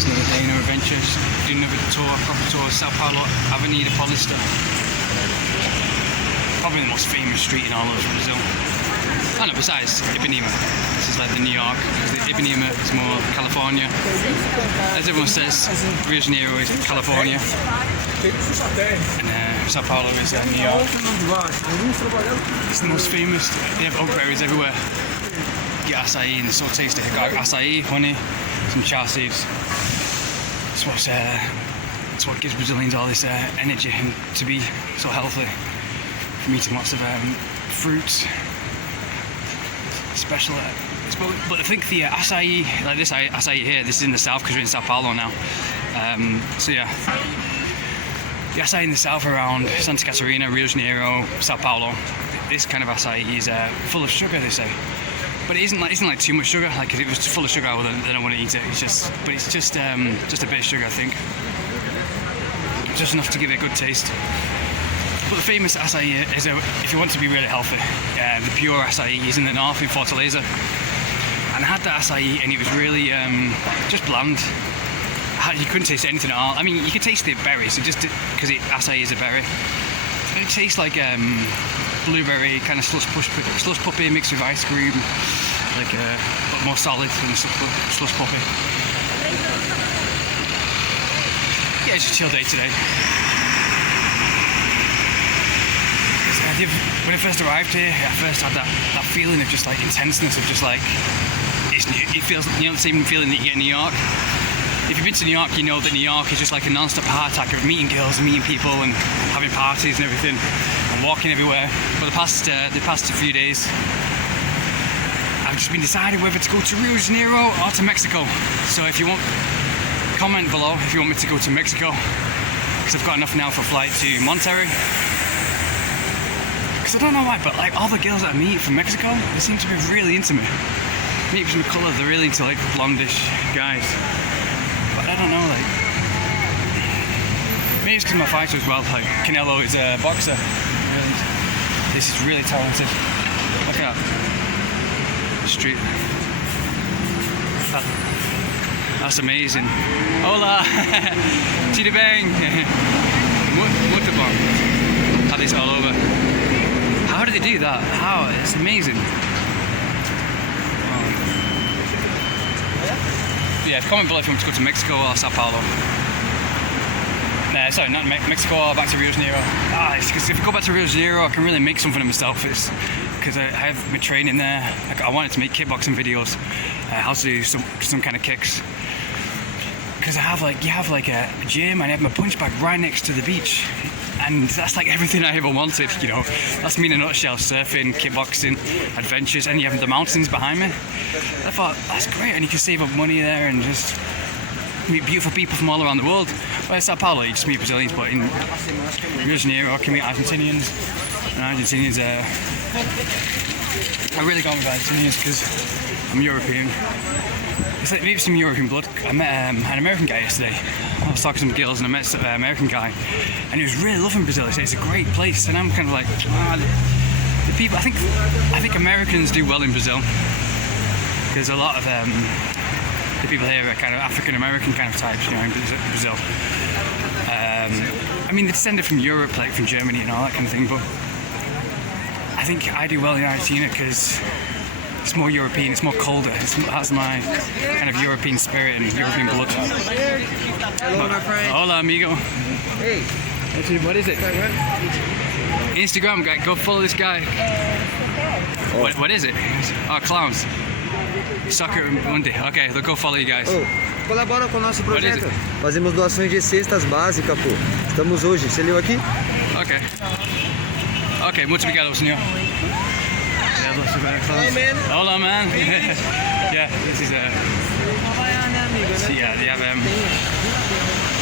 It's another day, another adventure. Doing another tour, proper tour of Sao Paolo, Avenida Paulista. Probably the most famous street in all of Brazil. Oh no, besides Ipanema. This is like the New York. Ipanema is more California. As everyone says, Rio de Janeiro is California. And Sao Paulo is New York. It's the most famous. They have oak berries everywhere. Get acai and it's so tasty. Got acai, honey, some chia seeds. It's what gives Brazilians all this energy and to be so healthy. From eating lots of fruits. Special. But I think the acai, like this acai here, this is in the south because we're in Sao Paulo now. So yeah, the acai in the south around Santa Catarina, Rio de Janeiro, Sao Paulo, this kind of acai is full of sugar, they say. But it isn't like too much sugar. Like if it was full of sugar, then I don't want to eat it. It's just a bit of sugar, I think. Just enough to give it a good taste. But the famous acai is, if you want to be really healthy, the pure acai is in the north in Fortaleza. And I had that acai and it was really just bland. You couldn't taste anything at all. I mean, you could taste the berries, so just because acai is a berry. It tastes like blueberry kind of slush puppy mixed with ice cream, like but more solid than slush puppy. Yeah, it's just a chill day today. When I first arrived here, I first had that feeling of just like intenseness, of just like it feels, you know, the same feeling that you get in New York. If you've been to New York, you know that New York is just like a non-stop heart attack of meeting girls and meeting people and having parties and everything and walking everywhere. But the past few days, I've just been deciding whether to go to Rio de Janeiro or to Mexico. So if you want, comment below if you want me to go to Mexico, because I've got enough now for a flight to Monterrey. Because I don't know why, but like all the girls that I meet from Mexico, they seem to be really into me. Maybe from the colour, they're really into like blondish guys. But I don't know, like, maybe it's because I'm a fighter as well. Like Canelo is a boxer. This is really talented. Look at that street. That's amazing. Hola, tudo bem? Muito bom. Have this all over. How do they do that? How? It's amazing. Yeah, comment below if you want to go to Mexico or Sao Paulo. Sorry, not Mexico or back to Rio de Janeiro. Because if I go back to Rio de Janeiro, I can really make something of myself. It's because I have my training there. I wanted to make kickboxing videos, how to do some kind of kicks. Because you have like a gym, and I have my punch bag right next to the beach. And that's like everything I ever wanted, you know. That's me in a nutshell: surfing, kickboxing, adventures, and you have the mountains behind me. I thought, that's great, and you can save up money there and just meet beautiful people from all around the world. Well, in Sao Paulo, you just meet Brazilians, but in Rio de Janeiro, I can meet Argentinians. And Argentinians, I really got with Argentinians because I'm European. It's like maybe some European blood. I met an American guy yesterday. I was talking to some girls and I met an American guy, and he was really loving Brazil. He said it's a great place, and I'm kind of like, the people. I think Americans do well in Brazil because a lot of the people here are kind of African American kind of types, you know, in Brazil. I mean, they're descended from Europe, like from Germany and all that kind of thing, but I think I do well in Argentina because it's more European, it's more colder. It has my kind of European spirit and European blood. Hello, my friend. Hola, amigo. Hey. What is it? Instagram guy. Go follow this guy. Oh. What is it? Oh, clowns. Soccer Monday. Okay, they'll go follow you guys. Oh, colabora com o nosso projeto. Fazemos doações de cestas básicas, pô. Estamos hoje. Você leu aqui? Okay. Okay, muito obrigado, senhor. Hello, man. Hola, man. Yeah, this is yeah, they have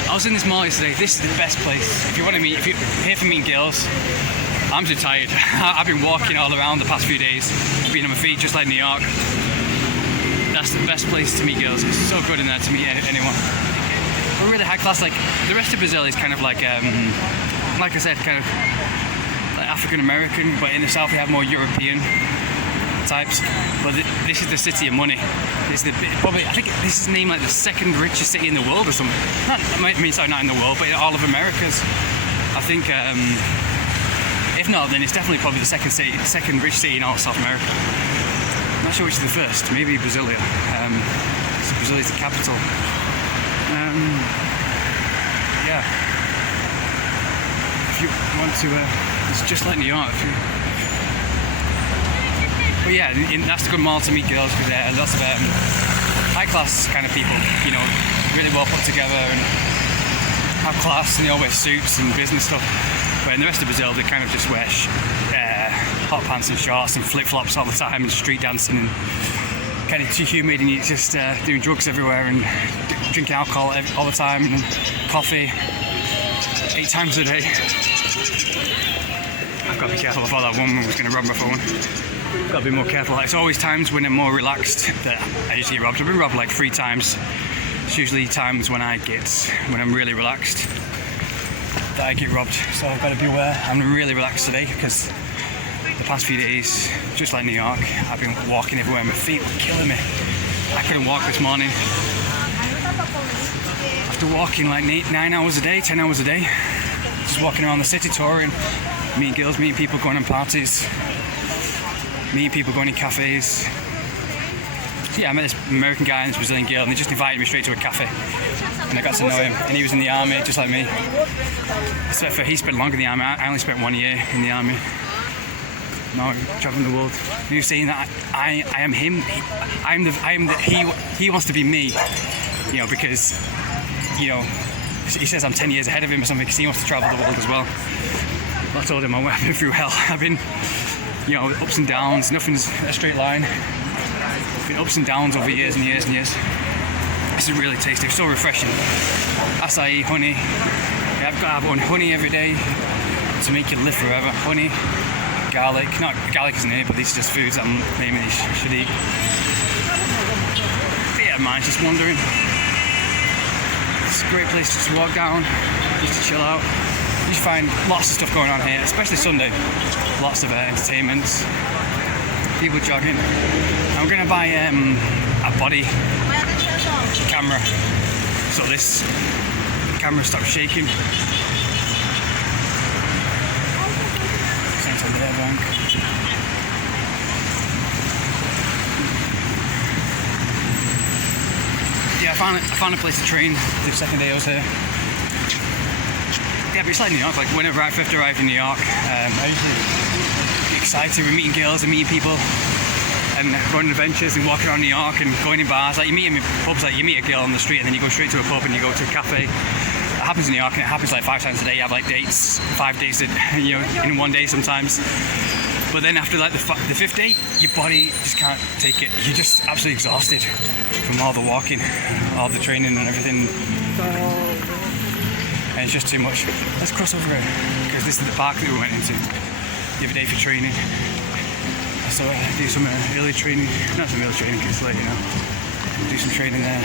I was in this mall yesterday. This is the best place. If you're here for meeting girls, I'm too tired. I've been walking all around the past few days, being on my feet just like New York. That's the best place to meet girls. It's so good in there to meet anyone. We're really high class. Like the rest of Brazil is kind of like I said, kind of like African American, but in the south we have more European. stereotypes, but this is the city of money. It's probably, I think this is named like the second richest city in the world or something. Not in the world, but in all of Americas. I think, if not, then it's definitely probably the second richest city in all of South America. I'm not sure which is the first. Maybe Brasilia. Brasilia's the capital. Yeah. If you want to, it's just like New York. But yeah, that's a good mall to meet girls because there are lots of high-class kind of people, you know, really well put together and have class, and they all wear suits and business stuff. But in the rest of Brazil, they kind of just wear hot pants and shorts and flip-flops all the time and street dancing and kind of too humid, and you're just doing drugs everywhere and drinking alcohol all the time and coffee 8 times a day. I've got to be careful. I thought that woman was going to rob my phone. Got to be more careful. It's always times when I'm more relaxed that I usually get robbed. I've been robbed like 3 times. It's usually times when I'm really relaxed that I get robbed. So I've got to be aware. I'm really relaxed today because the past few days, just like New York, I've been walking everywhere. My feet were killing me. I couldn't walk this morning. After walking like 9 hours a day, 10 hours a day, just walking around the city touring, meeting girls, meeting people, going on parties, meeting people, going in cafes. So yeah, I met this American guy and this Brazilian girl, and they just invited me straight to a cafe, and I got to know him. And he was in the army, just like me. Except for he spent longer in the army. I only spent 1 year in the army. Now I'm traveling the world. And he was saying that I am him. He wants to be me. You know, because, you know, he says I'm 10 years ahead of him or something because he wants to travel the world as well. I told him I've been through hell. I've been, you know, ups and downs. Nothing's a straight line. Been ups and downs over years and years and years. This is really tasty. It's so refreshing. Acai, honey. Yeah, I've got to have one honey every day to make you live forever. Honey, garlic. Not garlic isn't here, but these are just foods that I'm naming these should eat. But yeah, mine's just wandering. It's a great place to just walk down, just to chill out. You find lots of stuff going on here, especially Sunday. Lots of entertainments, people jogging. I'm going to buy a body camera so this camera stops shaking. Central Air Bank. Yeah, I found a place to train the second day I was here. Yeah, but it's like New York. Like whenever I first arrived in New York, I usually get excited with meeting girls and meeting people and going on adventures and walking around New York and going in bars. Like you meet in pubs, like you meet a girl on the street and then you go straight to a pub and you go to a cafe. It happens in New York and it happens like 5 times a day. You have like dates, 5 dates, you know, in one day sometimes. But then after like the 5th day, your body just can't take it. You're just absolutely exhausted from all the walking, all the training and everything. And it's just too much. Let's cross over here, because this is the park that we went into the other day for training. So do some early training, not some early training because it's late, you know. Do some training there.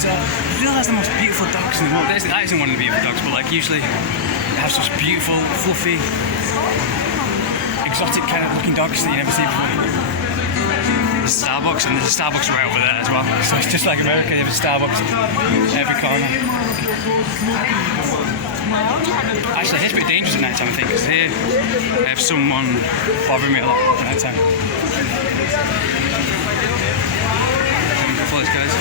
Brazil has the most beautiful dogs in the world. That isn't one of the beautiful dogs, but like usually they have such beautiful, fluffy, exotic kind of looking dogs that you never see before. There's Starbucks, and there's a Starbucks right over there as well. So it's just like America, they have a Starbucks in every corner. Actually, it's a bit dangerous at night time, I think, because here I have someone bothering me a lot at night time. Close, guys.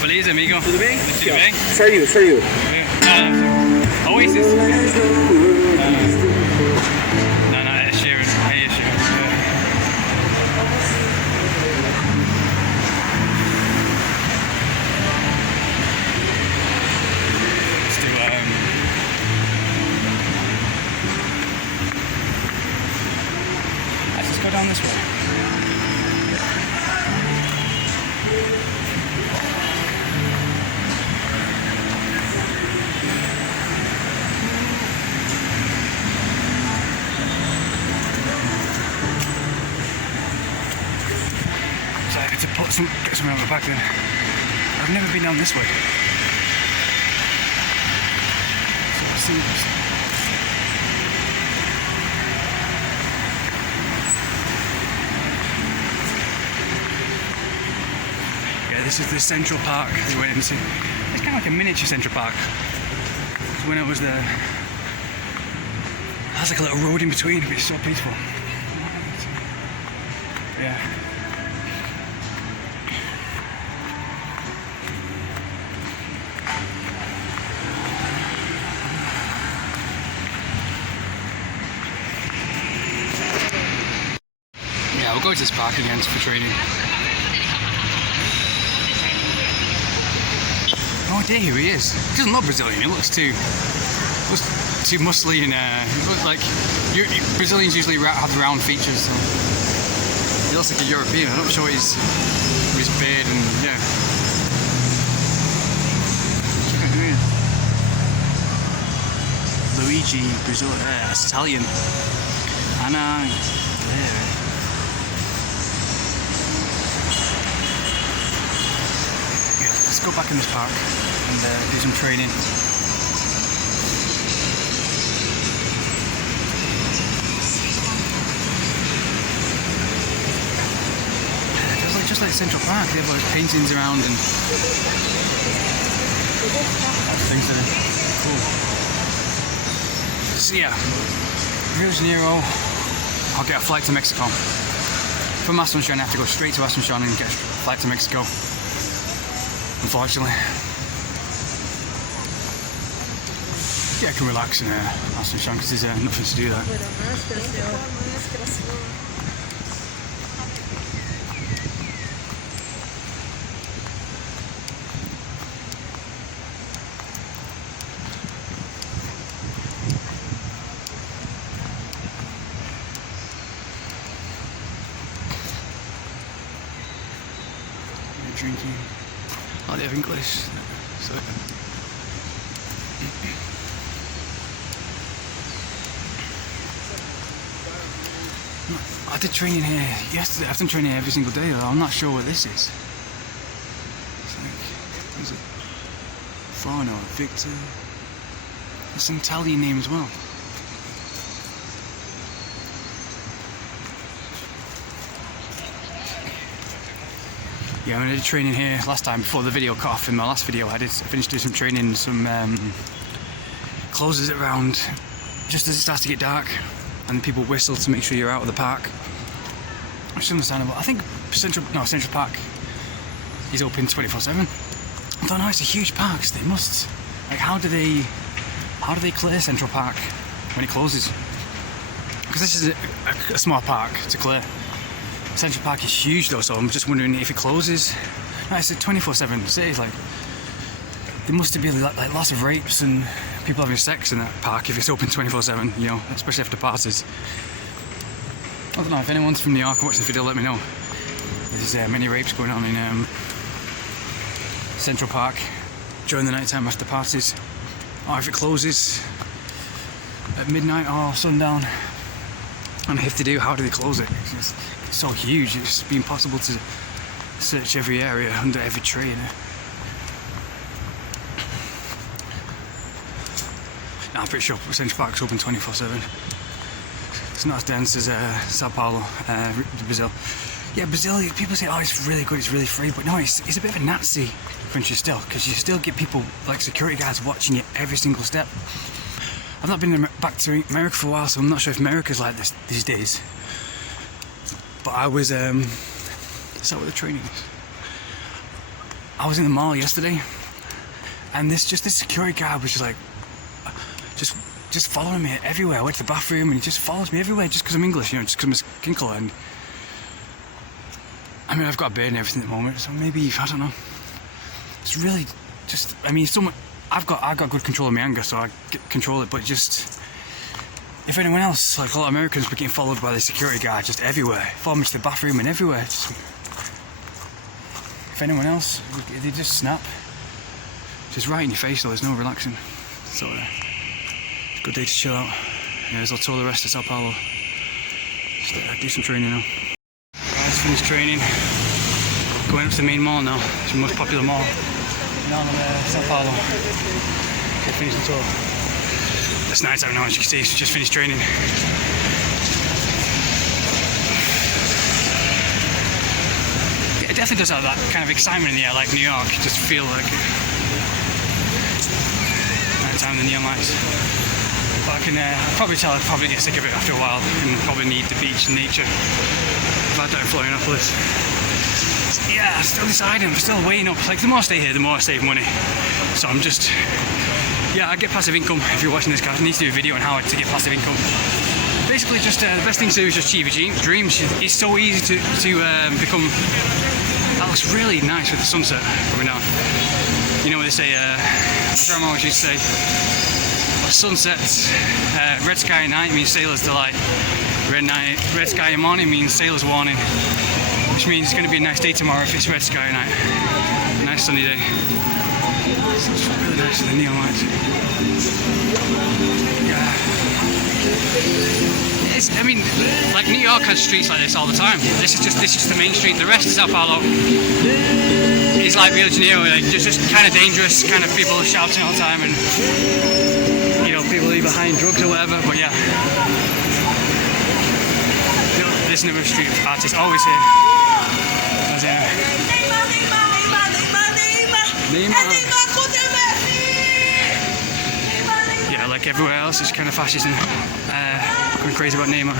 Beleza, amigo? Tudo bem? Tudo bem? Saiu. Oasis? No, it's Sheeran. Hey, it's Sheeran. Let's do, let's just go down this way. get some out of the back then. I've never been down this way. So let's see this. Yeah, this is the Central Park we went into. It's kind of like a miniature Central Park. So when I was there, there's like a little road in between, but it's so peaceful. Yeah. Yeah, we'll go to this park again for training. Oh dear, here he is. He doesn't look Brazilian, he looks too muscly and like Brazilians usually have round features. So he looks like a European. I'm not sure his beard and yeah. Luigi Brazil, that's Italian. Anna, yeah. Let's go back in this park and do some training. Just like Central Park, they have like paintings around and things that are cool. So yeah, Rio de Janeiro, I'll get a flight to Mexico. From Asunción, I have to go straight to Asunción and get a flight to Mexico. Unfortunately. Yeah, I can relax in Asunción because there's nothing to do there. Drinking. Oh, they have English. So I did training here yesterday. I've done training here every single day though. I'm not sure what this is. It's like, is it Fano, Victor? It's an Italian name as well. Yeah, I did training here last time before the video cut off. In my last video I finished doing some training, some closes it around just as it starts to get dark and people whistle to make sure you're out of the park. Which is understandable. I think Central Park is open 24/7. I don't know, it's a huge park, so they must, like, how do they clear Central Park when it closes? Because this is a small park to clear. Central Park is huge though, so I'm just wondering if it closes. No, it's a 24/7 city. Like, there must be like lots of rapes and people having sex in that park if it's open 24/7. You know, especially after parties. I don't know if anyone's from New York and watched the video. Let me know. There's many rapes going on in Central Park during the night time after parties, or if it closes at midnight or sundown. And if they do, how do they close it? It's so huge, it's be impossible to search every area under every tree. No, I'm pretty sure Central Park's open 24/7. It's not as dense as Sao Paolo, Brazil. Yeah, Brazil, people say, oh, it's really good, it's really free, but no, it's a bit of a Nazi country still, because you still get people like security guards watching you every single step. I've not been back to America for a while, so I'm not sure if America's like this these days. But I was, is that what the training is? I was in the mall yesterday, and this security guard was just like, just following me everywhere. I went to the bathroom, and he just follows me everywhere, just because I'm English, you know, just because I'm a skin colour. And I mean, I've got a beard and everything at the moment, so maybe, I don't know. It's really just, I mean, I've got good control of my anger, so I control it, but just, if anyone else, like a lot of Americans, were getting followed by the security guard just everywhere, follow me to the bathroom and everywhere. Just, if anyone else, they just snap. Just right in your face though, there's no relaxing. So, it's a good day to chill out. Yeah, as I'll tour the rest of Sao Paolo. Just do some training now. Guys, finished training. Going up to the main mall now. It's the most popular mall down in Sao Paolo. Okay, finish the tour. It's night time now, as you can see. It's just finished training. It definitely does have that kind of excitement in the air, like New York. Just feel like night time, the neon lights. But I can probably tell I'd probably get sick of it after a while and probably need the beach and nature. I've had that in Florianopolis. Yeah, I'm still deciding, I'm still weighing up. Like, the more I stay here, the more I save money. So I'm just, yeah, I get passive income. If you're watching this, guys, I need to do a video on how to get passive income. Basically, just the best thing to do is just achieve your dreams. It's so easy to become. That looks really nice with the sunset coming down. You know what they say, grandma always used to say, sunsets, red sky at night means sailor's delight. Red sky in the morning means sailor's warning. Which means it's going to be a nice day tomorrow if it's red sky at night. A nice sunny day. It's really nice with the neon lights. Yeah. I mean, like New York has streets like this all the time. This is just the main street. The rest of Sao Paulo is like Rio de Janeiro, like just kind of dangerous, kind of people shouting all the time, and you know, people either behind drugs or whatever. But yeah, this never street artist always here. Yeah, like everywhere else, it's kind of fascist and going crazy about Neymar.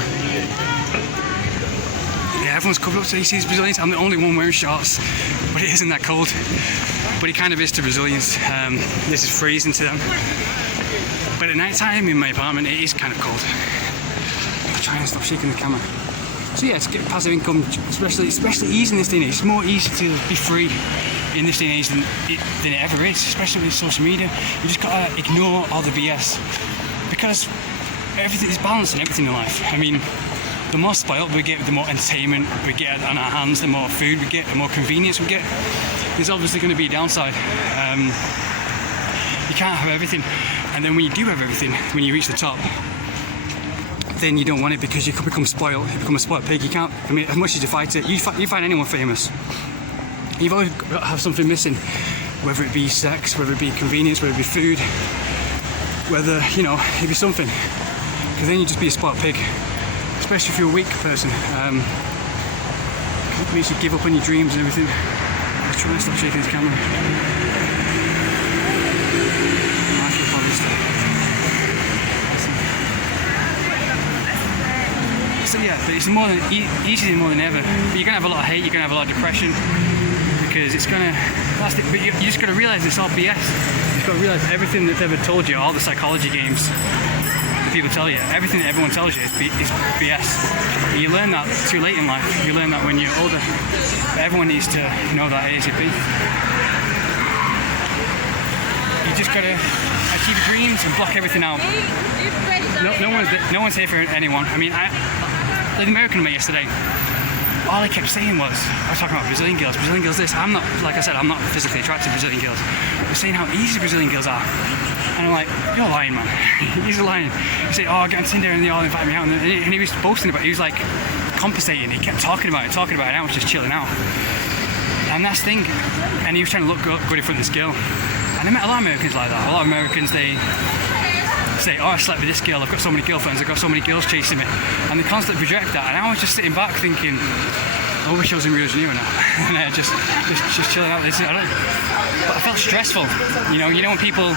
Yeah, everyone's covered up today. You see these Brazilians? I'm the only one wearing shorts, but it isn't that cold. But it kind of is to Brazilians. This is freezing to them. But at night time in my apartment, it is kind of cold. I'll try and stop shaking the camera. So yeah, to get passive income, especially easy in this day and age. It's more easy to be free in this day and age than it ever is, especially with social media. You just gotta ignore all the BS, because everything is balanced in everything in life. I mean, the more spoiled we get, the more entertainment we get on our hands, the more food we get, the more convenience we get. There's obviously going to be a downside. You can't have everything, and then when you do have everything, when you reach the top, then you don't want it because you could become spoiled. You become a spoiled pig. You can't. I mean, as much as you fight it, you find anyone famous, you've always got to have something missing, whether it be sex, whether it be convenience, whether it be food, whether, you know, it be something. Because then you just be a spoiled pig, especially if you're a weak person. It makes you give up on your dreams and everything. I'm trying to stop shaking this camera. Avenida Paulista. So yeah, but it's more than easier more than ever. But you're gonna have a lot of hate. You're gonna have a lot of depression because it's gonna. That's it. But you just gotta realize it's all BS. You've got to realize everything that's ever told you, all the psychology games people tell you, everything that everyone tells you is BS. You learn that too late in life. You learn that when you're older. But everyone needs to know that ASAP. You just gotta achieve your dreams and block everything out. No one's here for anyone. I mean, the American mate yesterday, all I kept saying was, I was talking about Brazilian girls this. I'm not, like I said, I'm not physically attracted to Brazilian girls. They're saying how easy Brazilian girls are. And I'm like, you're lying, man. He's lying. He said, oh, I got on Tinder and they all invite me out. And he was boasting about it. He was like compensating. He kept talking about it. And I was just chilling out. And that's the thing. And he was trying to look good in front of this girl. And I met a lot of Americans like that. A lot of Americans, they say, oh, I slept with this girl, I've got so many girlfriends, I've got so many girls chasing me. And they constantly project that. And I was just sitting back thinking, I wish I was in Rio de Janeiro now. And just chilling out. But I felt stressful. You know when people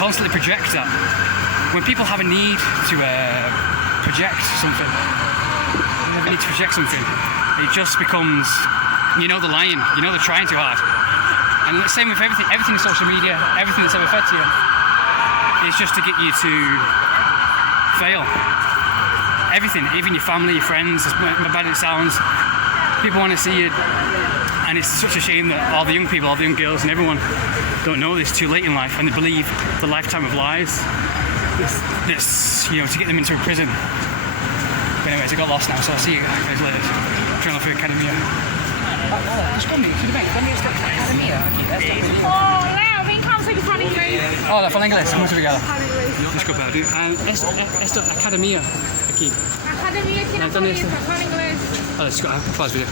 constantly project that. When people have a need to project something, it just becomes, you know, the lying. You know, they're trying too hard. And the same with everything in social media, everything that's ever fed to you. It's just to get you to fail. Everything, even your family, your friends, as bad as it sounds, people want to see you. And it's such a shame that all the young people, all the young girls and everyone don't know this too late in life, and they believe the lifetime of lies. This, you know, to get them into a prison. But anyways, I got lost now, so I'll see you guys later. Trying to look for Academia. Hola, vem cá, você que fala inglês. Olá, fala inglês, muito obrigado. Desculpa, esta academia aqui. Academia aqui na Paulista, fala inglês. Olha, faz vídeo.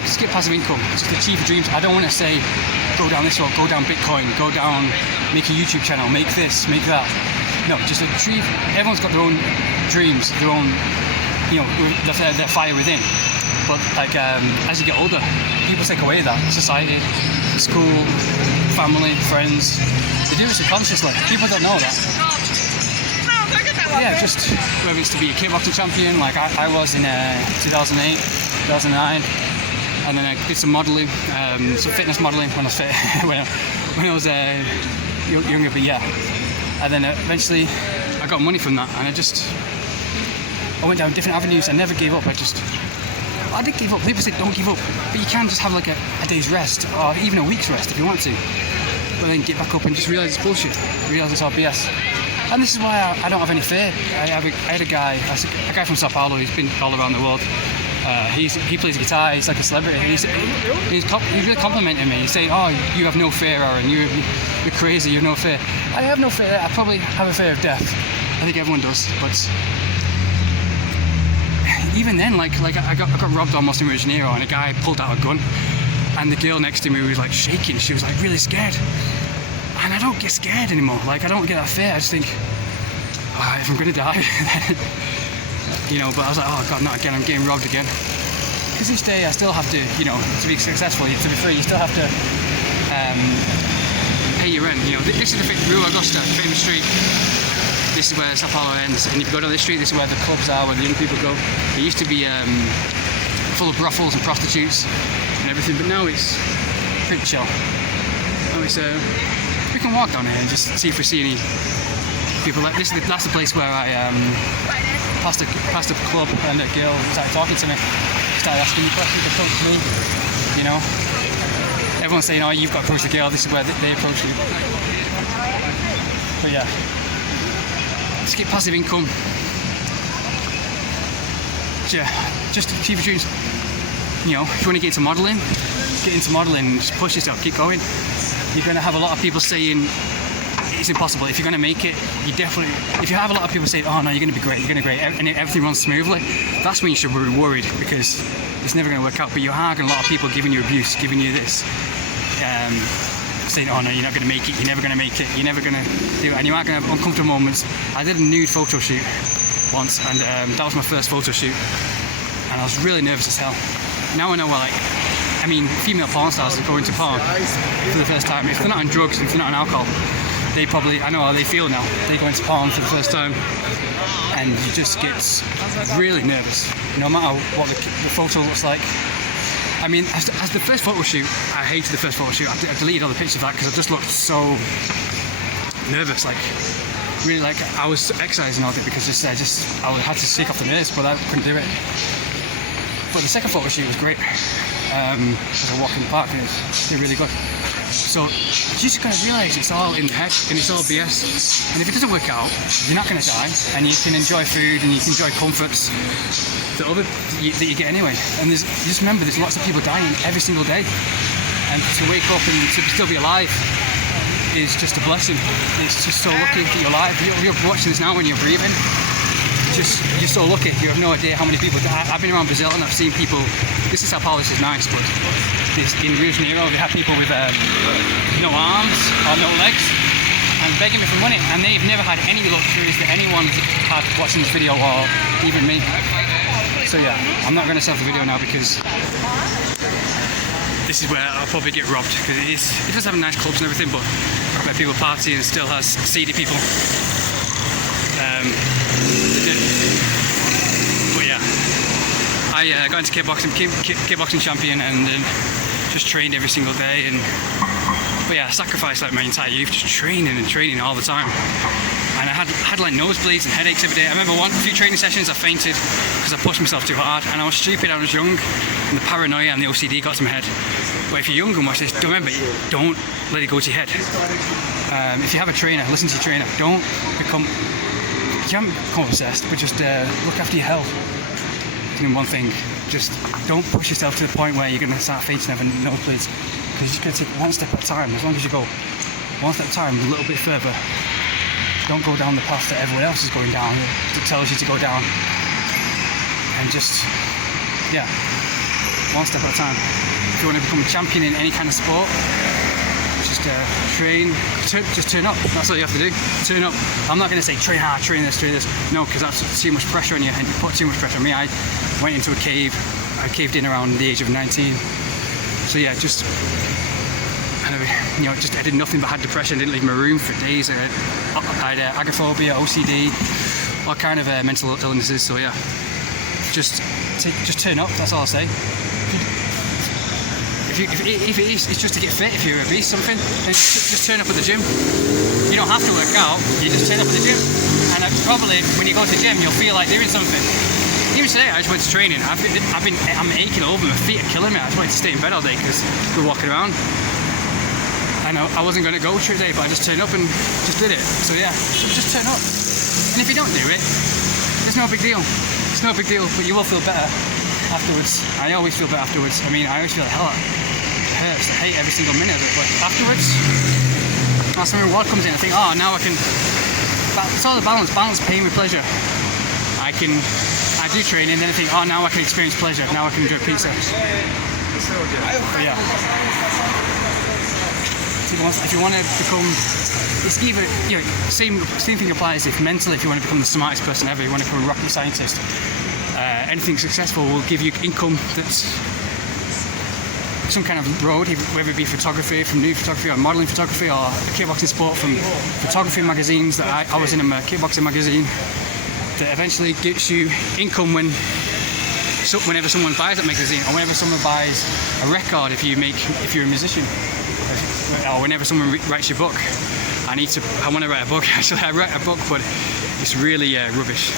like skip passive income, just achieve your dreams. I don't want to say go down this road, go down Bitcoin, go down, make a YouTube channel, make this, make that. No, just achieve. Everyone's got their own dreams, their own, you know, their fire within. But like as you get older, people take away that. Society, school, family, friends, they do it subconsciously. People don't know that. Yeah, just whether it's to be a kickboxing champion, like I was in 2008, 2009, and then I did some modelling, some fitness modelling when I was when I was younger. But yeah, and then eventually I got money from that, and I went down different avenues. I never gave up. I did give up. People say don't give up, but you can just have like a day's rest or even a week's rest if you want to. But then get back up and just realise it's bullshit. Realise it's all BS. And this is why I don't have any fear. I had a guy from Sao Paolo. He's been all around the world. He plays guitar. He's like a celebrity. He's really complimenting me. He's saying, "Oh, you have no fear, Aaron. You're crazy. You have no fear." I have no fear. I probably have a fear of death. I think everyone does, but. Even then, like I got robbed almost in Rio de Janeiro, and a guy pulled out a gun, and the girl next to me was like shaking. She was like really scared, and I don't get scared anymore. Like I don't get that fear. I just think, if I'm gonna die, then, you know. But I was like, oh god, not again! I'm getting robbed again. Because each day I still have to, you know, to be successful, to be free, you still have to pay your rent. You know, this is the Rua Augusta, famous street. This is where Sao Paulo ends, and if you go down this street, this is where the clubs are, where the young people go. It used to be full of brothels and prostitutes and everything, but now it's pretty chill. Now it's, we can walk down here and just see if we see any people. Like this, that's the place where I passed a club, and a girl started talking to me, started asking me questions, approached me. You know, everyone's saying, "Oh, you've got to approach the girl." This is where they approach you. But yeah. Skip passive income. Yeah, just achieve your dreams. You know, if you want to get into modelling, just push yourself, keep going. You're going to have a lot of people saying it's impossible. If you're going to make it, if you have a lot of people saying, "Oh no, you're going to be great, and everything runs smoothly," that's when you should be worried, because it's never going to work out. But you are going to a lot of people giving you abuse, giving you this. Saying, "Oh no, you're not going to make it, you're never going to make it, you're never going to do it," and you are going to have uncomfortable moments. I did a nude photo shoot once, and that was my first photo shoot, and I was really nervous as hell. Now I know female porn stars that go into porn for the first time, if they're not on drugs, if they're not on alcohol, I know how they feel now. They go into porn for the first time, and you just get really nervous, no matter what the photo looks like. I mean, as the first photo shoot, I hated the first photo shoot. I deleted all the pictures of that because I just looked so nervous. Like, really, like I was exercising all day because I had to shake off the nerves, but I couldn't do it. But the second photo shoot was great. As I walk in the park, and it's really good. So you just gotta realise it's all in the head and it's all BS. And if it doesn't work out, you're not gonna die, and you can enjoy food and you can enjoy comforts that you get anyway. And you just remember, there's lots of people dying every single day, and to wake up and to still be alive is just a blessing. It's just so lucky that you're alive. You're watching this now when you're breathing. You're so lucky. You have no idea how many people die. I've been around Brazil and I've seen people. This is Sao Paulo, this is nice, but in Rio de Janeiro they have people with no arms or no legs and begging me for money, and they've never had any luxuries that anyone's had watching this video, or even me. So yeah, I'm not going to stop the video now because this is where I'll probably get robbed, because it does have nice clubs and everything, but where people party and still has seedy people. But yeah, I got into kickboxing, became kickboxing champion, and then just trained every single day. But yeah, I sacrificed like my entire youth just training all the time. And I had like nosebleeds and headaches every day. I remember a few training sessions I fainted because I pushed myself too hard, and I was stupid, I was young, and the paranoia and the OCD got to my head. But if you're young and watch this, remember, don't let it go to your head. If you have a trainer, listen to your trainer. You can't become obsessed, but just look after your health. And one thing, just don't push yourself to the point where you're going to start fainting having nosebleeds, because you're just going to take one step at a time. As long as you go one step at a time, a little bit further. Don't go down the path that everyone else is going down, that tells you to go down. And just, yeah, one step at a time. If you want to become a champion in any kind of sport, just train, just turn up. That's all you have to do. Turn up. I'm not going to say train hard, train this. No, because that's too much pressure on you, and you put too much pressure on me. I went into a cave. I caved in around the age of 19. So yeah, just I did nothing but had depression. Didn't leave my room for days. I had agoraphobia, OCD, all kind of mental illnesses. So yeah, just turn up. That's all I'll say. If it's just to get fit, if you're obese, something, then just turn up at the gym. You don't have to work out. You just turn up at the gym, and probably when you go to the gym, you'll feel like doing something. Even today, I just went to training. I'm aching over. My feet are killing me. I just wanted to stay in bed all day because we're walking around. I know I wasn't going to go today, but I just turned up and just did it. So yeah, just turn up. And if you don't do it, it's no big deal. It's no big deal, but you will feel better afterwards. I always feel better afterwards. I mean, I always feel like hell. It hurts. I hate every single minute of it, but afterwards, that's when reward comes in. I think, oh, now I can. It's all the balance pain with pleasure. I do training, and then I think, oh, now I can experience pleasure. Now I can enjoy pizza. But yeah. If you want to become, it's either, same thing applies if mentally, if you want to become the smartest person ever, you want to become a rocket scientist, anything successful will give you income that's some kind of road, whether it be photography, from nude photography or modeling photography or kickboxing sport from photography magazines that I was in a kickboxing magazine, that eventually gets you income whenever someone buys that magazine or whenever someone buys a record if you're a musician. Or whenever someone writes your book. I want to write a book. Actually, I wrote a book, but it's really rubbish.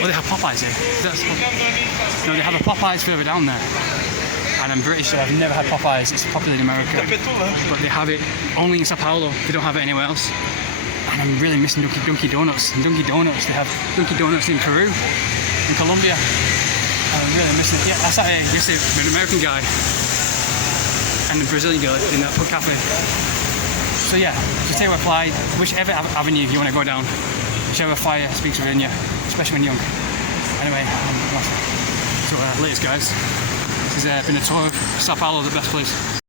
Oh, they have Popeyes here. No, they have a Popeyes further down there. And I'm British, so I've never had Popeyes. It's popular in America, but they have it only in Sao Paolo. They don't have it anywhere else. And I'm really missing Dunkin' Donuts. And Dunkin' Donuts, they have Dunkin' Donuts in Peru, in Colombia. And I'm really missing it. Yeah, I sat here yesterday with an American guy and the Brazilian girl in that cafe. So yeah, just take a reply, whichever avenue you want to go down, whichever fire speaks within you, especially when young. Anyway, so latest guys, this has been a tour of Sao Paolo, the best place.